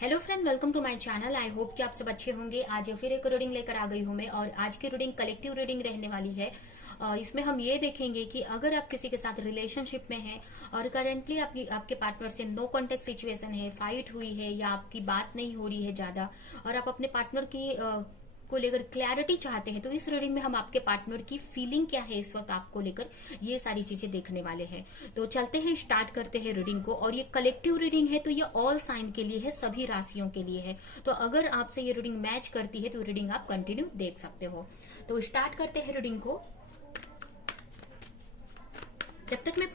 Hello friend, welcome to my channel. I hope कि आप सब अच्छे होंगे। आज फिर एक रीडिंग लेकर आ गई हूँ मैं, और आज की रीडिंग कलेक्टिव रीडिंग रहने वाली है। इसमें हम ये देखेंगे कि अगर आप किसी के साथ रिलेशनशिप में हैं और करंटली आपके पार्टनर से नो कॉन्टेक्ट सिचुएशन है, फाइट हुई है या आपकी बात नहीं हो रही है ज्यादा, और आप अपने पार्टनर की को लेकर क्लैरिटी चाहते हैं, तो इस रीडिंग में हम आपके पार्टनर की फीलिंग क्या है इस वक्त आपको लेकर, ये सारी चीजें देखने वाले हैं। तो चलते हैं, स्टार्ट करते हैं रीडिंग को। और ये कलेक्टिव रीडिंग है, तो ये ऑल साइन के लिए है, सभी राशियों के लिए है। तो अगर आपसे ये रीडिंग मैच करती है तो रीडिंग आप कंटिन्यू देख सकते हो। तो स्टार्ट करते हैं रीडिंग को। जब तक मैं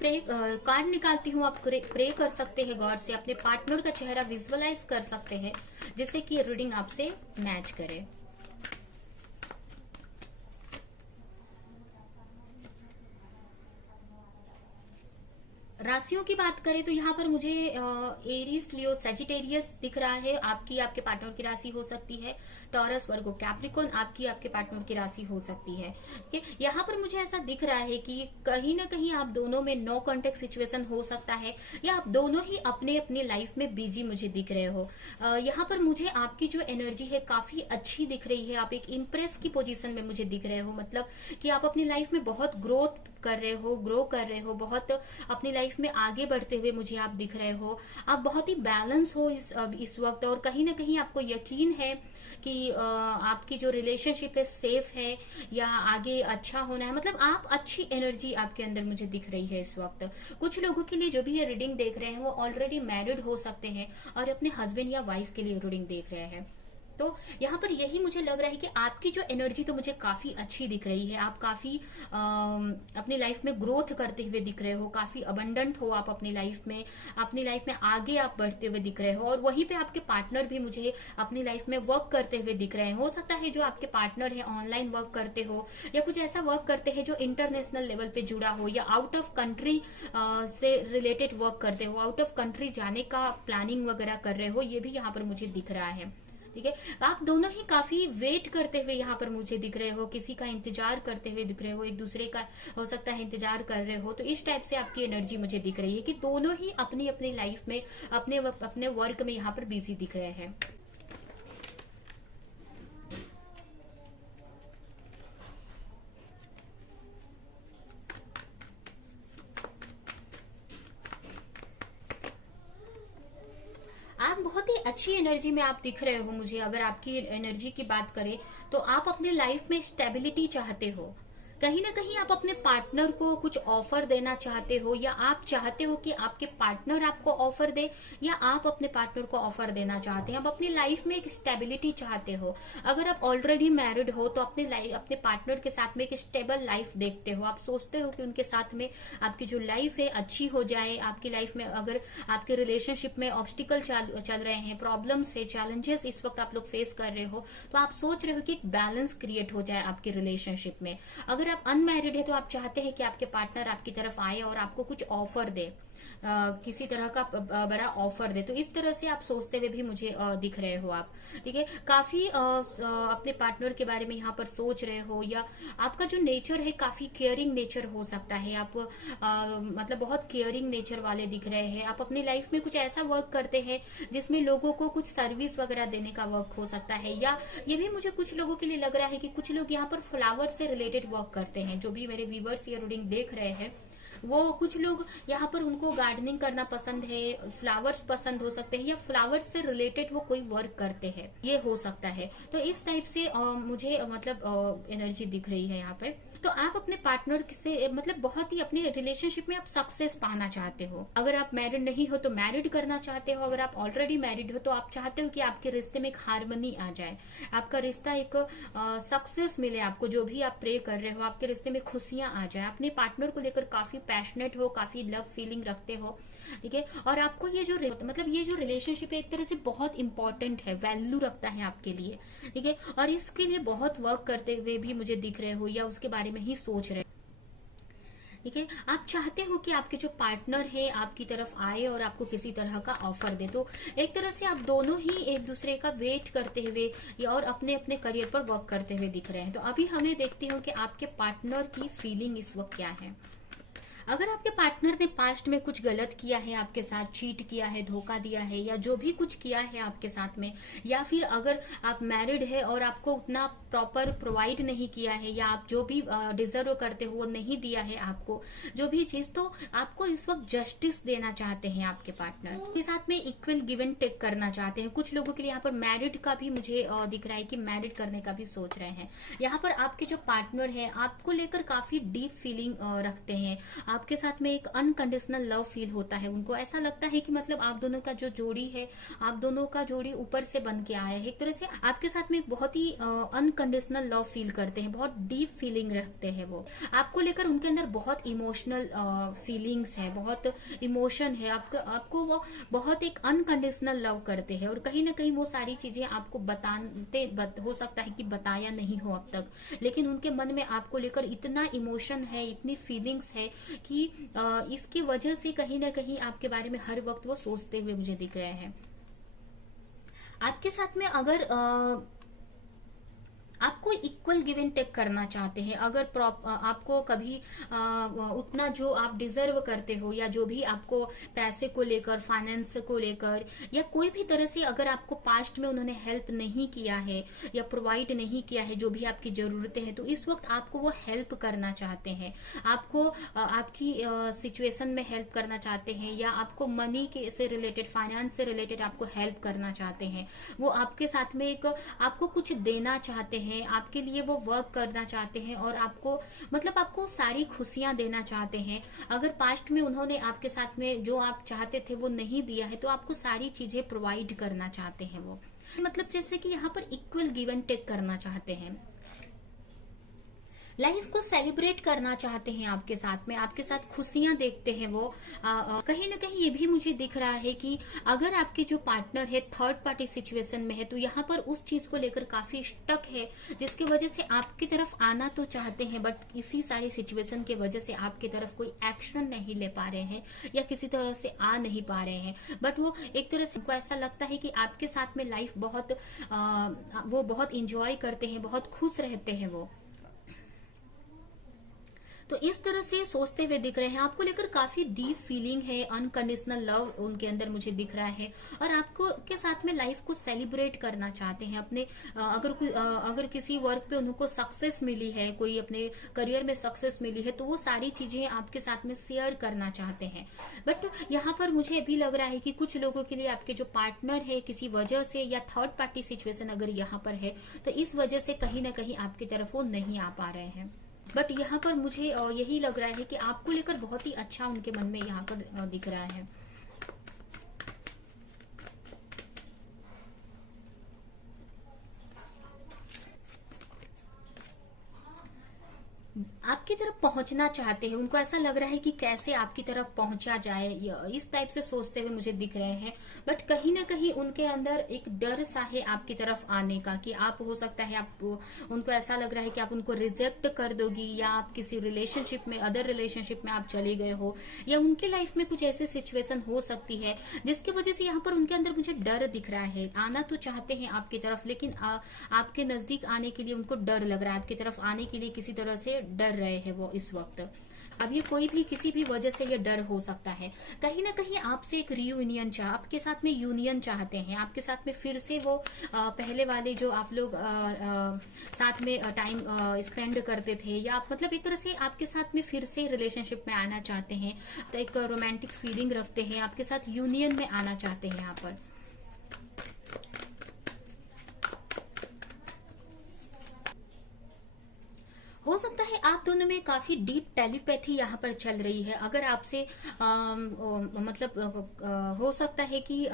कार्ड निकालती हूँ, आप प्रे कर सकते हैं गॉड से, अपने पार्टनर का चेहरा विजुअलाइज कर सकते हैं जिससे कि रीडिंग आपसे मैच करे। राशियों की बात करें तो यहाँ पर मुझे एरीज, लियो, सेजिटेरियस दिख रहा है। आपके पार्टनर की राशि हो सकती है टॉरस, वर्गो, कैप्रिकॉर्न आपके पार्टनर की राशि हो सकती है। यहाँ पर मुझे ऐसा दिख रहा है कि कहीं ना कहीं आप दोनों में नो कॉन्टेक्ट सिचुएशन हो सकता है, या आप दोनों ही अपने अपने लाइफ में बिजी मुझे दिख रहे हो। यहाँ पर मुझे आपकी जो एनर्जी है काफी अच्छी दिख रही है। आप एक इम्प्रेस की पोजीशन में मुझे दिख रहे हो, मतलब कि आप अपनी लाइफ में बहुत ग्रो कर रहे हो, बहुत अपनी लाइफ में आगे बढ़ते हुए मुझे आप दिख रहे हो। आप बहुत ही बैलेंस हो इस वक्त, और कहीं ना कहीं आपको यकीन है कि आपकी जो रिलेशनशिप है सेफ है या आगे अच्छा होना है। मतलब आप अच्छी एनर्जी आपके अंदर मुझे दिख रही है इस वक्त। कुछ लोगों के लिए जो भी ये रीडिंग देख रहे हैं वो ऑलरेडी मैरिड हो सकते हैं और अपने हस्बैंड या वाइफ के लिए रीडिंग देख रहे हैं। तो यहाँ पर यही मुझे लग रहा है कि आपकी जो एनर्जी तो मुझे काफी अच्छी दिख रही है। आप काफी अपनी लाइफ में ग्रोथ करते हुए दिख रहे हो, काफी अबंडेंट हो आप अपनी लाइफ में आगे आप बढ़ते हुए दिख रहे हो। और वहीं पे आपके पार्टनर भी मुझे अपनी लाइफ में वर्क करते हुए दिख रहे हैं। हो सकता है जो आपके पार्टनर है ऑनलाइन वर्क करते हो, या कुछ ऐसा वर्क करते हैं जो इंटरनेशनल लेवल पे जुड़ा हो, या आउट ऑफ कंट्री से रिलेटेड वर्क करते हो, आउट ऑफ कंट्री जाने का प्लानिंग वगैरह कर रहे हो, ये भी यहाँ पर मुझे दिख रहा है। ठीक है, आप दोनों ही काफी वेट करते हुए यहाँ पर मुझे दिख रहे हो, किसी का इंतजार करते हुए दिख रहे हो, एक दूसरे का हो सकता है इंतजार कर रहे हो। तो इस टाइप से आपकी एनर्जी मुझे दिख रही है कि दोनों ही अपनी अपनी लाइफ में अपने वर्क में यहाँ पर बिजी दिख रहे हैं। आप बहुत ही अच्छी एनर्जी में आप दिख रहे हो मुझे। अगर आपकी एनर्जी की बात करें तो आप अपने लाइफ में स्टेबिलिटी चाहते हो। कहीं ना कहीं आप अपने पार्टनर को कुछ ऑफर देना चाहते हो, या आप चाहते हो कि आपके पार्टनर आपको ऑफर दे, या आप अपने पार्टनर को ऑफर देना चाहते हैं। आप अपनी लाइफ में एक स्टेबिलिटी चाहते हो। अगर आप ऑलरेडी मैरिड हो तो अपने पार्टनर के साथ में एक स्टेबल लाइफ देखते हो। आप सोचते हो कि उनके साथ में आपकी जो लाइफ है अच्छी हो जाए। आपकी लाइफ में अगर आपके रिलेशनशिप में ऑब्स्टिकल चल रहे हैं, प्रॉब्लम्स है, चैलेंजेस इस वक्त आप लोग फेस कर रहे हो, तो आप सोच रहे हो कि एक बैलेंस क्रिएट हो जाए आपके रिलेशनशिप में। अगर आप अनमैरिड है तो आप चाहते हैं कि आपके पार्टनर आपकी तरफ आए और आपको कुछ ऑफर दे, किसी तरह का बड़ा ऑफर दे। तो इस तरह से आप सोचते हुए भी मुझे दिख रहे हो आप। ठीक है, काफी अपने पार्टनर के बारे में यहाँ पर सोच रहे हो, या आपका जो नेचर है काफी केयरिंग नेचर हो सकता है। आप मतलब बहुत केयरिंग नेचर वाले दिख रहे हैं। आप अपनी लाइफ में कुछ ऐसा वर्क करते हैं जिसमें लोगों को कुछ सर्विस वगैरह देने का वर्क हो सकता है। या ये भी मुझे कुछ लोगों के लिए लग रहा है कि कुछ लोग यहाँ पर फ्लावर से रिलेटेड वर्क करते हैं। जो भी मेरे व्यूवर्स ये रीडिंग देख रहे हैं, वो कुछ लोग यहाँ पर उनको गार्डनिंग करना पसंद है, फ्लावर्स पसंद हो सकते हैं, या फ्लावर्स से रिलेटेड वो कोई वर्क करते हैं, ये हो सकता है। तो इस टाइप से मुझे मतलब एनर्जी दिख रही है यहाँ पे। तो आप अपने पार्टनर से मतलब बहुत ही अपने रिलेशनशिप में आप सक्सेस पाना चाहते हो। अगर आप मैरिड नहीं हो तो मैरिड करना चाहते हो। अगर आप ऑलरेडी मैरिड हो तो आप चाहते हो कि आपके रिश्ते में एक हार्मनी आ जाए, आपका रिश्ता एक सक्सेस मिले आपको। जो भी आप प्रे कर रहे हो, आपके रिश्ते में खुशियां आ जाए। अपने पार्टनर को लेकर काफी पैशनेट हो, काफी लव फीलिंग रखते हो। ठीक है, और आपको ये जो मतलब ये जो रिलेशनशिप है एक तरह से बहुत इंपॉर्टेंट है, वैल्यू रखता है आपके लिए। ठीक है, और इसके लिए बहुत वर्क करते हुए भी मुझे दिख रहे हो, या उसके बारे में ही सोच रहे हो। ठीक है, आप चाहते हो कि आपके जो पार्टनर है आपकी तरफ आए और आपको किसी तरह का ऑफर दे। तो एक तरह से आप दोनों ही एक दूसरे का वेट करते हुए या और अपने अपने करियर पर वर्क करते हुए दिख रहे हैं। तो अभी हमें देखते हो कि आपके पार्टनर की फीलिंग इस वक्त क्या है। अगर आपके पार्टनर ने पास्ट में कुछ गलत किया है, आपके साथ चीट किया है, धोखा दिया है, या जो भी कुछ किया है आपके साथ में, या फिर अगर आप मैरिड है और आपको उतना प्रॉपर प्रोवाइड नहीं किया है, या आप जो भी डिजर्व करते हो वो नहीं दिया है आपको, जो भी चीज, तो आपको इस वक्त जस्टिस देना चाहते हैं आपके पार्टनर के साथ में, इक्वल गिव एंड टेक करना चाहते हैं। कुछ लोगों के लिए यहाँ पर मैरिड का भी मुझे दिख रहा है कि मैरिड करने का भी सोच रहे हैं। यहाँ पर आपके जो पार्टनर है आपको लेकर काफी डीप फीलिंग रखते हैं, आपके साथ में एक अनकंडीशनल लव फील होता है उनको। ऐसा लगता है कि मतलब आप दोनों का जो जोड़ी है, आप दोनों का जोड़ी ऊपर से बन के आया है, एक तरह से आपके साथ में बहुत ही अनकंडीशनल लव फील करते हैं, बहुत डीप फीलिंग रखते हैं वो आपको लेकर। उनके अंदर बहुत इमोशनल फीलिंग्स है, बहुत इमोशन है, आपको वो बहुत एक अनकंडीशनल लव करते हैं। और कहीं ना कहीं वो सारी चीजें आपको हो सकता है कि बताया नहीं हो अब तक, लेकिन उनके मन में आपको लेकर इतना इमोशन है, इतनी फीलिंग्स है कि इसकी वजह से कहीं ना कहीं आपके बारे में हर वक्त वो सोचते हुए मुझे दिख रहे हैं। आपके साथ में अगर आपको इक्वल गिव एंड टेक करना चाहते हैं, अगर आपको कभी उतना जो आप डिजर्व करते हो, या जो भी आपको पैसे को लेकर, फाइनेंस को लेकर, या कोई भी तरह से अगर आपको पास्ट में उन्होंने हेल्प नहीं किया है या प्रोवाइड नहीं किया है जो भी आपकी जरूरतें हैं, तो इस वक्त आपको वो हेल्प करना चाहते हैं, आपको आपकी सिचुएशन में हेल्प करना चाहते हैं, या आपको मनी के से रिलेटेड, फाइनेंस से रिलेटेड आपको हेल्प करना चाहते हैं। वो आपके साथ में एक आपको कुछ देना चाहते हैं, आपके लिए वो वर्क करना चाहते हैं, और आपको मतलब आपको सारी खुशियां देना चाहते हैं। अगर पास्ट में उन्होंने आपके साथ में जो आप चाहते थे वो नहीं दिया है, तो आपको सारी चीजें प्रोवाइड करना चाहते हैं वो, मतलब जैसे कि यहाँ पर इक्वल गिव एंड टेक करना चाहते हैं, लाइफ को सेलिब्रेट करना चाहते हैं आपके साथ में, आपके साथ खुशियां देखते हैं वो। कहीं ना कहीं ये भी मुझे दिख रहा है कि अगर आपके जो पार्टनर है थर्ड पार्टी सिचुएशन में है, तो यहाँ पर उस चीज को लेकर काफी स्टक है, जिसकी वजह से आपकी तरफ आना तो चाहते हैं, बट इसी सारी सिचुएशन की वजह से आपकी तरफ कोई एक्शन नहीं ले पा रहे हैं, या किसी तरह से आ नहीं पा रहे हैं। बट वो एक तरह से उनको ऐसा लगता है कि आपके साथ में लाइफ बहुत वो बहुत इंजॉय करते हैं, बहुत खुश रहते हैं वो। तो इस तरह से सोचते हुए दिख रहे हैं, आपको लेकर काफी डीप फीलिंग है, अनकंडीशनल लव उनके अंदर मुझे दिख रहा है, और आपको के साथ में लाइफ को सेलिब्रेट करना चाहते हैं। अपने अगर किसी वर्क पे उनको सक्सेस मिली है, कोई अपने करियर में सक्सेस मिली है, तो वो सारी चीजें आपके साथ में शेयर करना चाहते हैं। बट यहाँ पर मुझे भी लग रहा है कि कुछ लोगों के लिए आपके जो पार्टनर है किसी वजह से, या थर्ड पार्टी सिचुएशन अगर यहाँ पर है, तो इस वजह से कहीं ना कहीं आपकी तरफ वो नहीं आ पा रहे हैं। बट यहाँ पर मुझे यही लग रहा है कि आपको लेकर बहुत ही अच्छा उनके मन में यहाँ पर दिख रहा है। आपकी तरफ पहुंचना चाहते हैं, उनको ऐसा लग रहा है कि कैसे आपकी तरफ पहुंचा जाए, इस टाइप से सोचते हुए मुझे दिख रहे हैं। बट कहीं ना कहीं उनके अंदर एक डर सा है आपकी तरफ आने का, कि आप हो सकता है आप उनको ऐसा लग रहा है कि आप उनको रिजेक्ट कर दोगी, या आप किसी रिलेशनशिप में, अदर रिलेशनशिप में आप चले गए हो, या उनके लाइफ में कुछ ऐसी सिचुएशन हो सकती है जिसकी वजह से यहाँ पर उनके अंदर मुझे डर दिख रहा है। आना तो चाहते हैं आपकी तरफ, लेकिन आपके नजदीक आने के लिए उनको डर लग रहा है, आपकी तरफ आने के लिए किसी तरह से डर रहे हैं वो इस वक्त। अब ये कोई भी किसी भी वजह से ये डर हो सकता है। कहीं ना कहीं आपसे एक रियूनियन आपके साथ में यूनियन चाहते हैं, आपके साथ में फिर से वो पहले वाले जो आप लोग साथ में टाइम स्पेंड करते थे, या आप मतलब एक तरह से आपके साथ में फिर से रिलेशनशिप में आना चाहते हैं, तो एक रोमांटिक फीलिंग रखते हैं, आपके साथ यूनियन में आना चाहते हैं। यहाँ पर हो सकता है आप दोनों में काफी डीप टेलीपैथी यहाँ पर चल रही है। अगर आपसे मतलब हो सकता है कि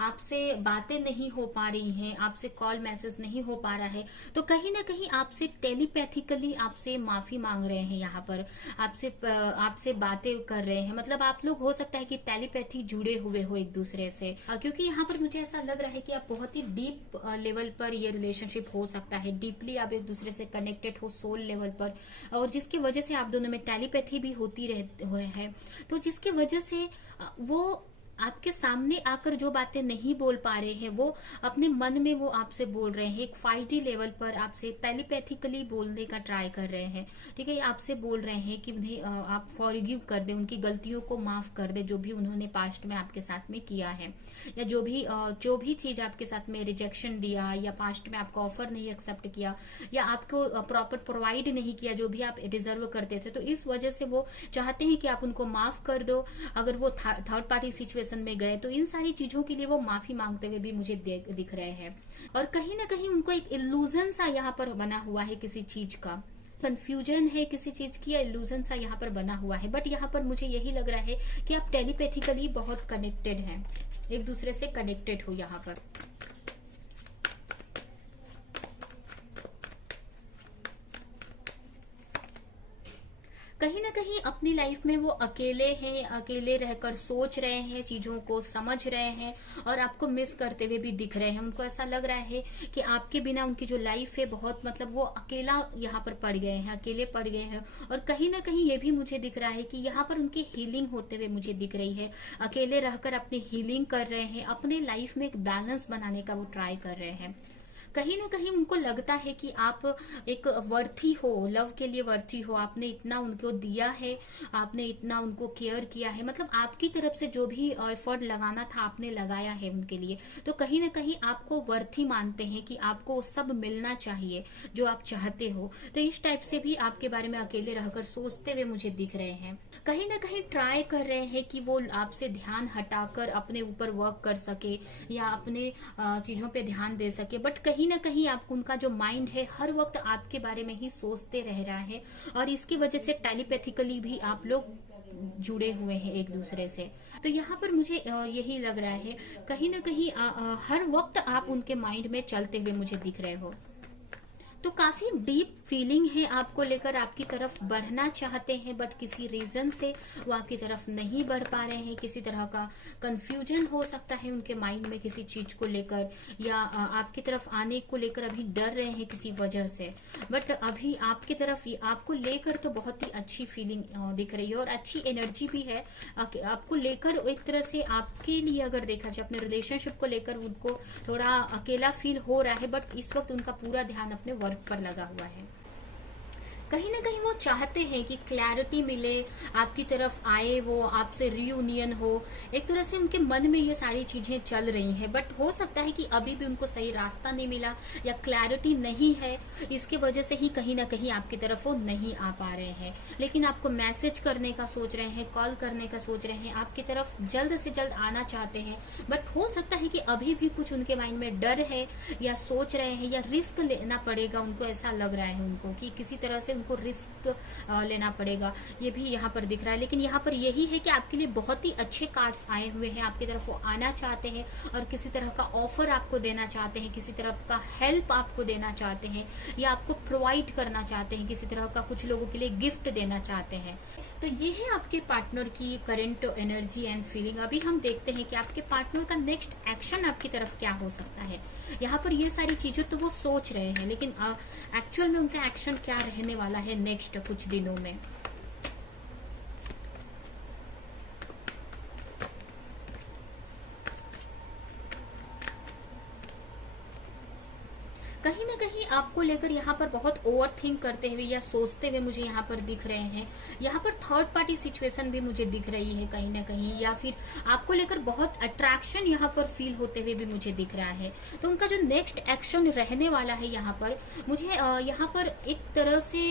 आपसे बातें नहीं हो पा रही हैं, आपसे कॉल मैसेज नहीं हो पा रहा है, तो कहीं ना कहीं आपसे टेलीपैथिकली आपसे माफी मांग रहे हैं, यहाँ पर आपसे बातें कर रहे हैं। मतलब आप लोग हो सकता है कि टेलीपैथी जुड़े हुए हो एक दूसरे से, क्योंकि यहाँ पर मुझे ऐसा लग रहा है कि आप बहुत ही डीप लेवल पर ये रिलेशनशिप हो सकता है, डीपली आप एक दूसरे से कनेक्टेड हो सोल लेवल पर, और जिसकी वजह से आप दोनों में टेलीपैथी भी होती रहे है, तो जिसकी वजह से वो आपके सामने आकर जो बातें नहीं बोल पा रहे हैं, वो अपने मन में वो आपसे बोल रहे हैं, एक 5D लेवल पर आपसे टेलीपैथिकली बोलने का ट्राई कर रहे हैं। ठीक है, आपसे बोल रहे हैं कि उन्हें आप फॉरगिव कर दें, उनकी गलतियों को माफ कर दें, जो भी उन्होंने पास्ट में आपके साथ में किया है, या जो भी चीज आपके साथ में रिजेक्शन दिया, या पास्ट में आपका ऑफर नहीं एक्सेप्ट किया, या आपको प्रॉपर प्रोवाइड नहीं किया जो भी आप डिजर्व करते थे, तो इस वजह से वो चाहते हैं कि आप उनको माफ कर दो। अगर वो थर्ड पार्टी सिचुएशन में गए तो इन सारी चीजों के लिए वो माफी मांगते हुए भी मुझे दिख रहे हैं। और कहीं ना कहीं उनको एक इल्यूजन सा यहाँ पर बना हुआ है, किसी चीज का कंफ्यूजन है, किसी चीज की या इल्यूजन सा यहाँ पर बना हुआ है। बट यहाँ पर मुझे यही लग रहा है कि आप टेलीपैथिकली बहुत कनेक्टेड हैं, एक दूसरे से कनेक्टेड हो यहाँ पर। कहीं ना कहीं अपनी लाइफ में वो अकेले हैं, अकेले रहकर सोच रहे हैं, चीजों को समझ रहे हैं, और आपको मिस करते हुए भी दिख रहे हैं। उनको ऐसा लग रहा है कि आपके बिना उनकी जो लाइफ है बहुत, मतलब वो अकेला यहाँ पर पड़ गए हैं, अकेले पड़ गए हैं। और कहीं ना कहीं ये भी मुझे दिख रहा है कि यहाँ पर उनकी हीलिंग होते हुए मुझे दिख रही है। अकेले रहकर अपनी हीलिंग कर रहे हैं, अपने लाइफ में एक बैलेंस बनाने का वो ट्राई कर रहे हैं। कहीं ना कहीं उनको लगता है कि आप एक वर्थी हो, लव के लिए वर्थी हो, आपने इतना उनको दिया है, आपने इतना उनको केयर किया है, मतलब आपकी तरफ से जो भी एफर्ट लगाना था आपने लगाया है उनके लिए। तो कहीं ना कहीं आपको वर्थी मानते हैं कि आपको सब मिलना चाहिए जो आप चाहते हो। तो इस टाइप से भी आपके बारे में अकेले रहकर सोचते हुए मुझे दिख रहे हैं। कहीं ना कहीं ट्राई कर रहे हैं कि वो आपसे ध्यान हटाकर अपने ऊपर वर्क कर सके, या अपने चीजों पे ध्यान दे सके। बट कहीं ना कहीं आपको, उनका जो माइंड है हर वक्त आपके बारे में ही सोचते रह रहा है, और इसकी वजह से टेलीपैथिकली भी आप लोग जुड़े हुए हैं एक दूसरे से। तो यहाँ पर मुझे यही लग रहा है, कहीं ना कहीं हर वक्त आप उनके माइंड में चलते हुए मुझे दिख रहे हो। तो काफी डीप फीलिंग है आपको लेकर, आपकी तरफ बढ़ना चाहते हैं, बट किसी रीजन से वो आपकी तरफ नहीं बढ़ पा रहे हैं। किसी तरह का कंफ्यूजन हो सकता है उनके माइंड में किसी चीज को लेकर, या आपकी तरफ आने को लेकर अभी डर रहे हैं किसी वजह से। बट अभी आपकी तरफ, आपको लेकर तो बहुत ही अच्छी फीलिंग दिख रही है, और अच्छी एनर्जी भी है आपको लेकर। एक तरह से आपके लिए अगर देखा जाए, अपने रिलेशनशिप को लेकर उनको थोड़ा अकेला फील हो रहा है, बट इस वक्त उनका पूरा ध्यान अपने वर्क पर लगा हुआ है। कहीं ना कहीं वो चाहते हैं कि क्लैरिटी मिले, आपकी तरफ आए, वो आपसे रियूनियन हो। एक तरह से उनके मन में ये सारी चीजें चल रही हैं, बट हो सकता है कि अभी भी उनको सही रास्ता नहीं मिला, या क्लैरिटी नहीं है, इसके वजह से ही कहीं ना कहीं आपकी तरफ वो नहीं आ पा रहे हैं। लेकिन आपको मैसेज करने का सोच रहे हैं, कॉल करने का सोच रहे हैं, आपकी तरफ जल्द से जल्द आना चाहते हैं। बट हो सकता है कि अभी भी कुछ उनके माइंड में डर है, या सोच रहे हैं, या रिस्क लेना पड़ेगा उनको, ऐसा लग रहा है उनको कि किसी तरह से उनको रिस्क लेना पड़ेगा, ये भी यहाँ पर दिख रहा है। लेकिन यहाँ पर यही है कि आपके लिए बहुत ही अच्छे कार्ड्स आए हुए हैं, आपकी तरफ वो आना चाहते हैं, और किसी तरह का ऑफर आपको देना चाहते हैं, किसी तरह का हेल्प आपको देना चाहते हैं, या आपको प्रोवाइड करना चाहते हैं, किसी तरह का कुछ लोगों के लिए गिफ्ट देना चाहते हैं। तो ये है आपके पार्टनर की करंट एनर्जी एंड फीलिंग। अभी हम देखते हैं कि आपके पार्टनर का नेक्स्ट एक्शन आपकी तरफ क्या हो सकता है। यहाँ पर ये सारी चीजें तो वो सोच रहे हैं, लेकिन एक्चुअल में उनका एक्शन क्या रहने वाला है नेक्स्ट कुछ दिनों में। कहीं ना कहीं आपको लेकर यहाँ पर बहुत ओवर थिंक करते हुए या सोचते हुए मुझे यहाँ पर दिख रहे हैं। यहाँ पर थर्ड पार्टी सिचुएशन भी मुझे दिख रही है कहीं ना कहीं, या फिर आपको लेकर बहुत अट्रैक्शन यहाँ पर फील होते हुए भी मुझे दिख रहा है। तो उनका जो नेक्स्ट एक्शन रहने वाला है यहाँ पर, मुझे यहाँ पर एक तरह से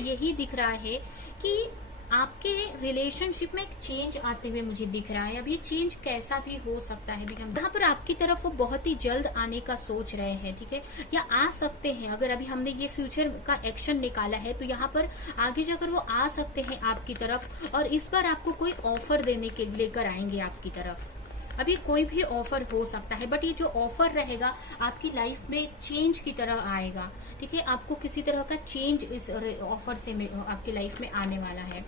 यही दिख रहा है कि आपके रिलेशनशिप में एक चेंज आते हुए मुझे दिख रहा है। अब ये चेंज कैसा भी हो सकता है, हम यहाँ पर आपकी तरफ वो बहुत ही जल्द आने का सोच रहे हैं, ठीक है, या आ सकते हैं। अगर अभी हमने ये फ्यूचर का एक्शन निकाला है, तो यहाँ पर आगे जाकर वो आ सकते हैं आपकी तरफ, और इस बार आपको कोई ऑफर देने के लेकर आएंगे आपकी तरफ। अभी कोई भी ऑफर हो सकता है, बट ये जो ऑफर रहेगा आपकी लाइफ में चेंज की तरह आएगा, ठीक है। आपको किसी तरह का चेंज इस ऑफर से आपकी लाइफ में आने वाला है,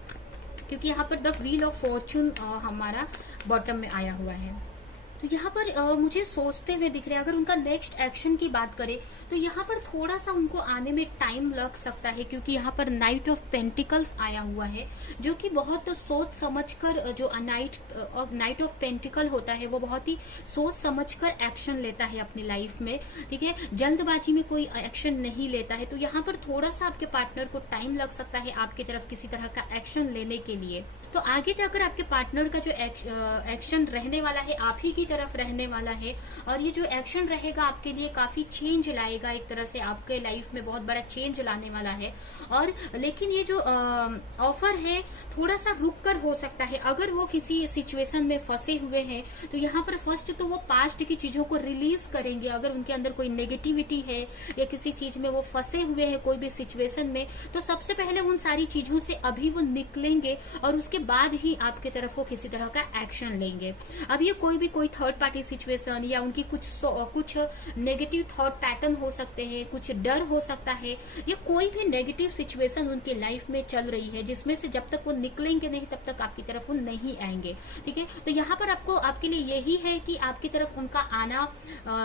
क्योंकि यहाँ पर द व्हील ऑफ फॉर्चून हमारा बॉटम में आया हुआ है। तो यहाँ पर मुझे सोचते हुए दिख रहे हैं। अगर उनका नेक्स्ट एक्शन की बात करें तो यहाँ पर थोड़ा सा उनको आने में टाइम लग सकता है, क्योंकि यहाँ पर नाइट ऑफ पेंटिकल्स आया हुआ है, जो कि बहुत सोच समझकर, जो नाइट ऑफ पेंटिकल होता है वो बहुत ही सोच समझकर एक्शन लेता है अपनी लाइफ में, ठीक है, जल्दबाजी में कोई एक्शन नहीं लेता है। तो यहाँ पर थोड़ा सा आपके पार्टनर को टाइम लग सकता है आपकी तरफ किसी तरह का एक्शन लेने के लिए। तो आगे जाकर आपके पार्टनर का जो एक्शन रहने वाला है आप ही की तरफ रहने वाला है, और ये जो एक्शन रहेगा आपके लिए काफी चेंज लाएगा, एक तरह से आपके लाइफ में बहुत बड़ा चेंज लाने वाला है। और लेकिन ये जो ऑफर है थोड़ा सा रुक कर हो सकता है। अगर वो किसी सिचुएशन में फंसे हुए हैं तो यहाँ पर फर्स्ट तो वो पास्ट की चीजों को रिलीज करेंगे। अगर उनके अंदर कोई नेगेटिविटी है या किसी चीज में वो फंसे हुए हैं कोई भी सिचुएशन में, तो सबसे पहले उन सारी चीजों से अभी वो निकलेंगे और उसके बाद ही आपके तरफ वो किसी तरह का एक्शन लेंगे। अब ये कोई थर्ड पार्टी सिचुएशन या उनकी कुछ नेगेटिव थॉट पैटर्न हो सकते हैं, कुछ डर हो सकता है, या कोई भी नेगेटिव सिचुएशन उनकी लाइफ में चल रही है जिसमें से जब तक वो निकलेंगे नहीं तब तक आपकी तरफ वो नहीं आएंगे, ठीक है। तो यहाँ पर आपके लिए यही है कि आपकी तरफ उनका आना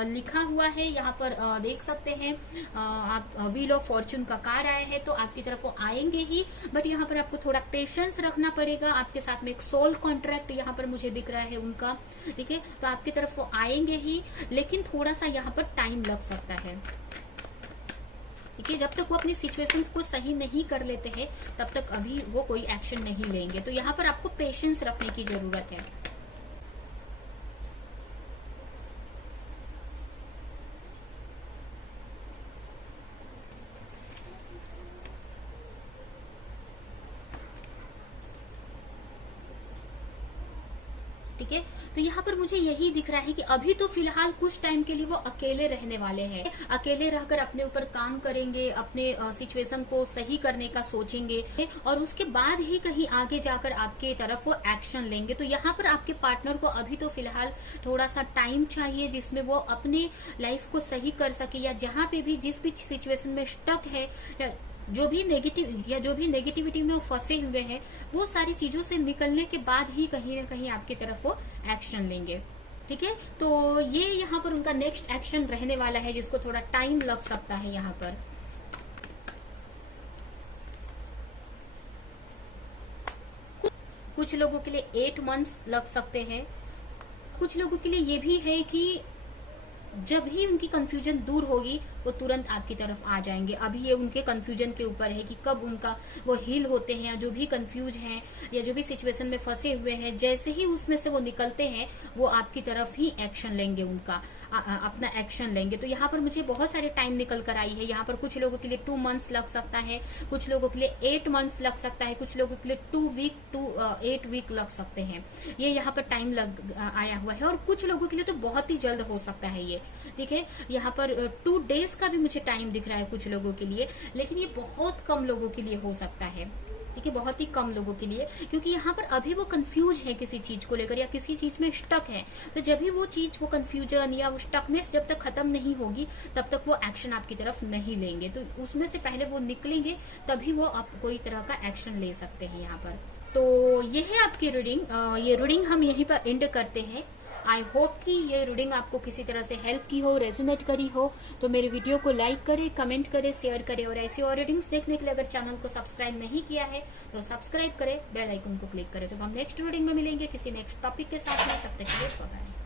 लिखा हुआ है। यहाँ पर देख सकते हैं आप व्हील ऑफ फॉर्चून का कार्ड आया है, तो आपकी तरफ वो आएंगे ही, बट यहाँ पर आपको थोड़ा पेशेंस रखना पड़ेगा। आपके साथ में एक सोल कॉन्ट्रैक्ट यहाँ पर मुझे दिख रहा है उनका, ठीक है। तो आपकी तरफ वो आएंगे ही, लेकिन थोड़ा सा यहाँ पर टाइम लग सकता है, ठीक है। जब तक वो अपनी सिचुएशन को सही नहीं कर लेते हैं तब तक अभी वो कोई एक्शन नहीं लेंगे। तो यहाँ पर आपको पेशेंस रखने की जरूरत है। ठीक है, तो यहाँ पर मुझे यही दिख रहा है कि अभी तो फिलहाल कुछ टाइम के लिए वो अकेले रहने वाले हैं। अकेले रहकर अपने ऊपर काम करेंगे, अपने सिचुएशन को सही करने का सोचेंगे, और उसके बाद ही कहीं आगे जाकर आपके तरफ वो एक्शन लेंगे। तो यहाँ पर आपके पार्टनर को अभी तो फिलहाल थोड़ा सा टाइम चाहिए जिसमें वो अपनी लाइफ को सही कर सके, या जहाँ पे भी जिस भी सिचुएशन में स्टक है, जो भी नेगेटिविटी में वो फंसे हुए हैं, वो सारी चीजों से निकलने के बाद ही कहीं ना कहीं आपकी तरफ वो एक्शन लेंगे, ठीक है। तो ये यहाँ पर उनका नेक्स्ट एक्शन रहने वाला है जिसको थोड़ा टाइम लग सकता है। यहाँ पर कुछ लोगों के लिए 8 मंथ्स लग सकते हैं। कुछ लोगों के लिए ये भी है कि जब ही उनकी कंफ्यूजन दूर होगी वो तुरंत आपकी तरफ आ जाएंगे। अभी ये उनके कंफ्यूजन के ऊपर है कि कब उनका वो हील होते हैं, या जो भी कंफ्यूज हैं या जो भी सिचुएशन में फंसे हुए हैं, जैसे ही उसमें से वो निकलते हैं वो आपकी तरफ ही एक्शन लेंगे, उनका अपना एक्शन लेंगे। तो यहाँ पर मुझे बहुत सारे टाइम निकल कर आई है। यहाँ पर कुछ लोगों के लिए 2 मंथ्स लग सकता है, कुछ लोगों के लिए 8 मंथ्स लग सकता है, कुछ लोगों के लिए 8 वीक लग सकते हैं। ये यहाँ पर टाइम आया हुआ है, और कुछ लोगों के लिए तो बहुत ही जल्द हो सकता है ये, ठीक है। यहाँ पर 2 डेज का भी मुझे टाइम दिख रहा है कुछ लोगों के लिए, लेकिन ये बहुत कम लोगों के लिए हो सकता है, ठीक है, बहुत ही कम लोगों के लिए, क्योंकि यहाँ पर अभी वो कंफ्यूज है किसी चीज को लेकर या किसी चीज में स्टक है। तो जब भी वो चीज, वो कंफ्यूजन या वो स्टकनेस जब तक खत्म नहीं होगी तब तक वो एक्शन आपकी तरफ नहीं लेंगे। तो उसमें से पहले वो निकलेंगे तभी वो आप कोई तरह का एक्शन ले सकते हैं यहाँ पर। तो ये है आपकी रीडिंग। ये रीडिंग हम यहीं पर एंड करते हैं। आई होप कि ये रीडिंग आपको किसी तरह से हेल्प की हो, रेजोनेट करी हो। तो मेरे वीडियो को लाइक करें, कमेंट करें, शेयर करें, और ऐसी और रीडिंग्स देखने के लिए अगर चैनल को सब्सक्राइब नहीं किया है तो सब्सक्राइब करें, बेल आइकन को क्लिक करें। तो हम नेक्स्ट रीडिंग में मिलेंगे किसी नेक्स्ट टॉपिक के साथ में। तब तक के लिए बाय।